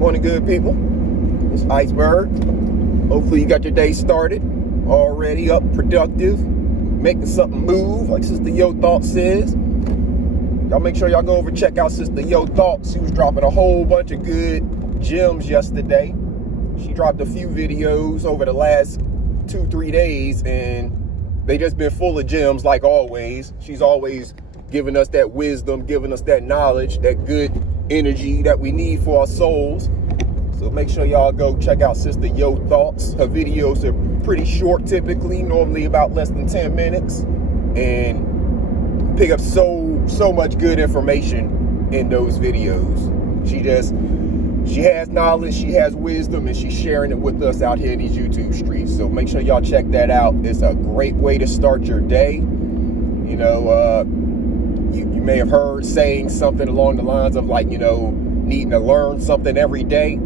Morning, good people. It's Iceberg. Hopefully you got your day started already up, productive, making something move, like Sister Yo Thoughts says. Y'all make sure y'all go over and check out Sister Yo Thoughts. She was dropping a whole bunch of good gems yesterday. She dropped a few videos over the last 2-3 days, and they just been full of gems like always. She's always giving us that wisdom, giving us that knowledge, that good energy that we need for our souls. So make sure y'all go check out Sister Yo Thoughts. Her videos are pretty short typically, normally about less than 10 minutes, and pick up so much good information in those videos. She has knowledge, she has wisdom, and she's sharing it with us out here in these YouTube streets. So make sure y'all check that out. It's a great way to start your day. You know, you may have heard saying something along the lines of like, you know, needing to learn something every day.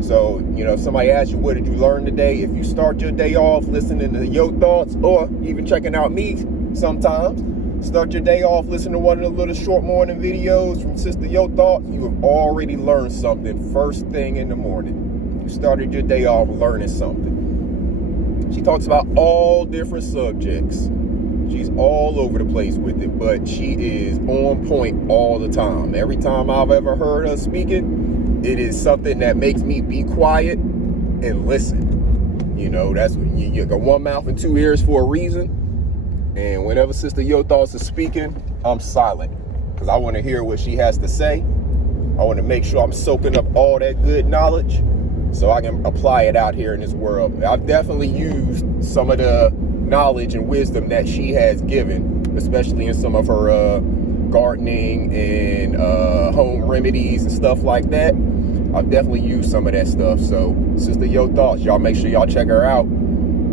So, you know, if somebody asks you, what did you learn today? If you start your day off listening to Yo Thoughts, or even checking out me sometimes, start your day off listening to one of the little short morning videos from Sister Yo Thoughts, you have already learned something first thing in the morning. You started your day off learning something. She talks about all different subjects. She's all over the place with it, but she is on point all the time. Every time I've ever heard her speaking, it is something that makes me be quiet and listen. You know, that's what you got, one mouth and two ears for a reason. And whenever Sister Yo Thoughts is speaking, I'm silent because I want to hear what she has to say. I want to make sure I'm soaking up all that good knowledge so I can apply it out here in this world. I've definitely used some of the knowledge and wisdom that she has given, especially in some of her gardening and home remedies and stuff like that. I've definitely used some of that stuff. So Sister Yo Thoughts, y'all make sure y'all check her out.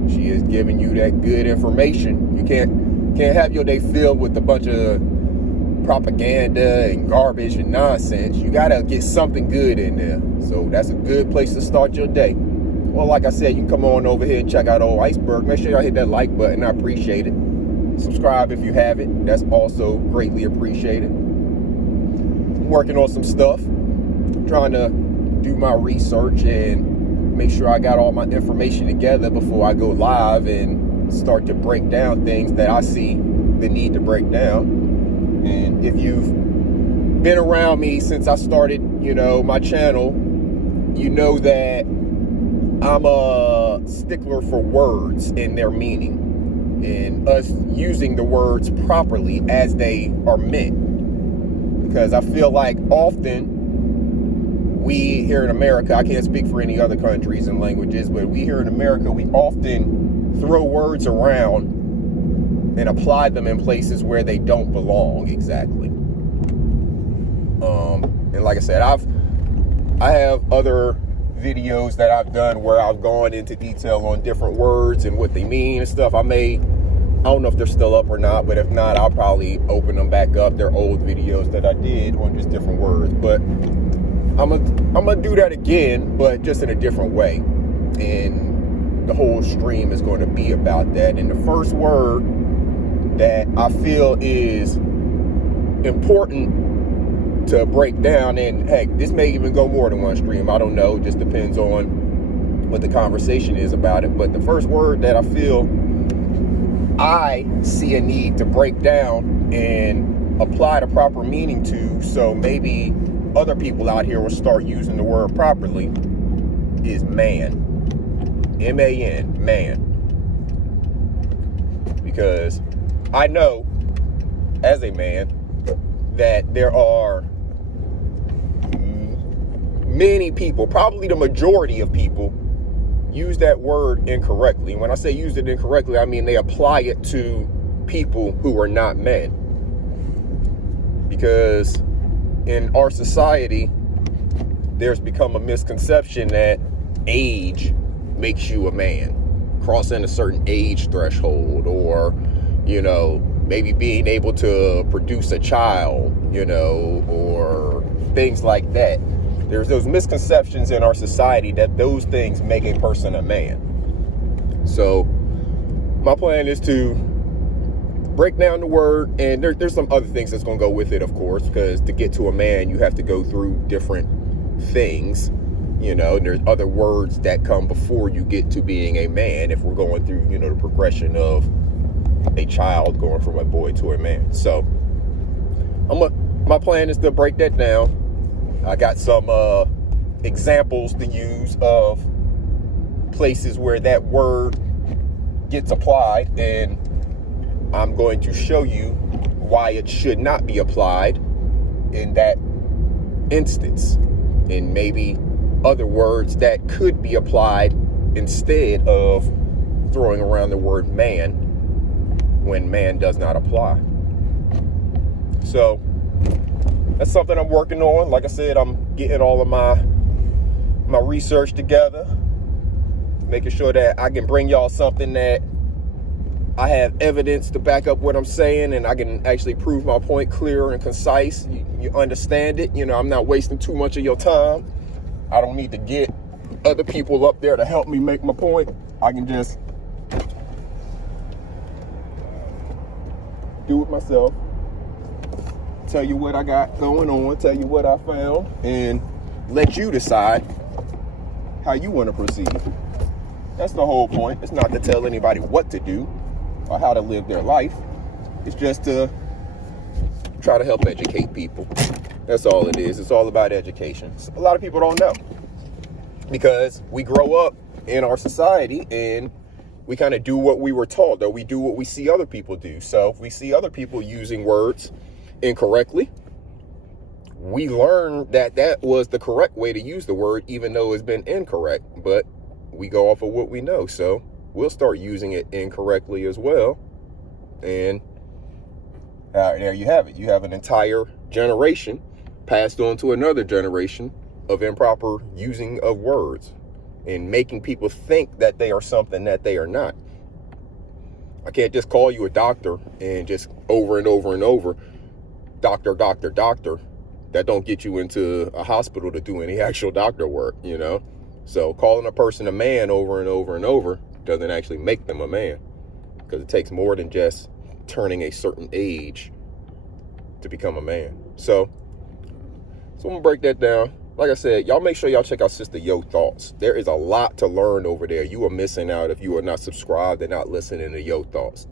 She is giving you that good information. You can't have your day filled with a bunch of propaganda and garbage and nonsense. You gotta get something good in there. So that's a good place to start your day. Well, like I said, you can come on over here and check out old Iceberg. Make sure y'all hit that like button. I appreciate it. Subscribe if you haven't. That's also greatly appreciated. I'm working on some stuff. Trying to do my research and make sure I got all my information together before I go live and start to break down things that I see the need to break down. And if you've been around me since I started, you know, my channel, you know that I'm a stickler for words and their meaning, and us using the words properly as they are meant. Because I feel like often we here in America, I can't speak for any other countries and languages, but we here in America, we often throw words around and apply them in places where they don't belong exactly. And like I said, I have other videos that I've done where I've gone into detail on different words and what they mean and stuff. I don't know if they're still up or not, but if not, I'll probably open them back up. They're old videos that I did on just different words, but I'm gonna do that again, but just in a different way. And the whole stream is going to be about that. And the first word that I feel is important to break down, and heck, this may even go more than one stream, I don't know, it just depends on what the conversation is about it. But the first word that I feel I see a need to break down and apply the proper meaning to, so maybe other people out here will start using the word properly, is man. M-A-N, man. Because I know, as a man, that there are many people, probably the majority of people, use that word incorrectly. And when I say use it incorrectly, I mean they apply it to people who are not men. Because in our society, there's become a misconception that age makes you a man. Crossing a certain age threshold, or, you know, maybe being able to produce a child, you know, or things like that. There's those misconceptions in our society that those things make a person a man. So my plan is to break down the word, and there's some other things that's going to go with it, of course, because to get to a man, you have to go through different things. You know, and there's other words that come before you get to being a man if we're going through, you know, the progression of a child going from a boy to a man. So my plan is to break that down. I got some examples to use of places where that word gets applied, and I'm going to show you why it should not be applied in that instance, and maybe other words that could be applied instead of throwing around the word man when man does not apply. So that's something I'm working on. Like I said, I'm getting all of my research together, making sure that I can bring y'all something that I have evidence to back up what I'm saying, and I can actually prove my point clear and concise. You understand it. You know, I'm not wasting too much of your time. I don't need to get other people up there to help me make my point. I can just do it myself. Tell you what I got going on, tell you what I found, and let you decide how you want to proceed. That's the whole point. It's not to tell anybody what to do or how to live their life. It's just to try to help educate people. That's all it is. It's all about education. A lot of people don't know, because we grow up in our society and we kind of do what we were taught, or we do what we see other people do. So if we see other people using words incorrectly, we learn that that was the correct way to use the word, even though it's been incorrect. But we go off of what we know. So we'll start using it incorrectly as well. And there you have it. You have an entire generation passed on to another generation of improper using of words and making people think that they are something that they are not. I can't just call you a doctor and just over and over and over, doctor, doctor, doctor. That don't get you into a hospital to do any actual doctor work, you know? So calling a person a man over and over and over doesn't actually make them a man, because it takes more than just turning a certain age to become a man. So I'm gonna break that down. Like I said, y'all make sure y'all check out Sister Yo Thoughts. There is a lot to learn over there. You are missing out if you are not subscribed and not listening to Yo Thoughts.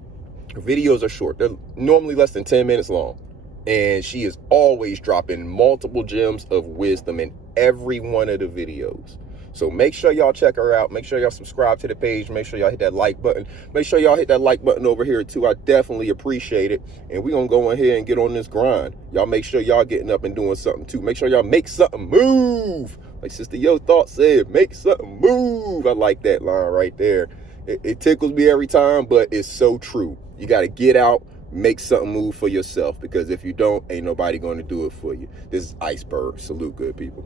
Her videos are short. They're normally less than 10 minutes long. And she is always dropping multiple gems of wisdom in every one of the videos. So make sure y'all check her out. Make sure y'all subscribe to the page. Make sure y'all hit that like button. Make sure y'all hit that like button over here too. I definitely appreciate it. And we're going to go ahead and get on this grind. Y'all make sure y'all getting up and doing something too. Make sure y'all make something move. Like Sister Yo Thoughts said, make something move. I like that line right there. It tickles me every time, but it's so true. You got to get out, make something move for yourself, because if you don't, ain't nobody going to do it for you. This is Iceberg. Salute, good people.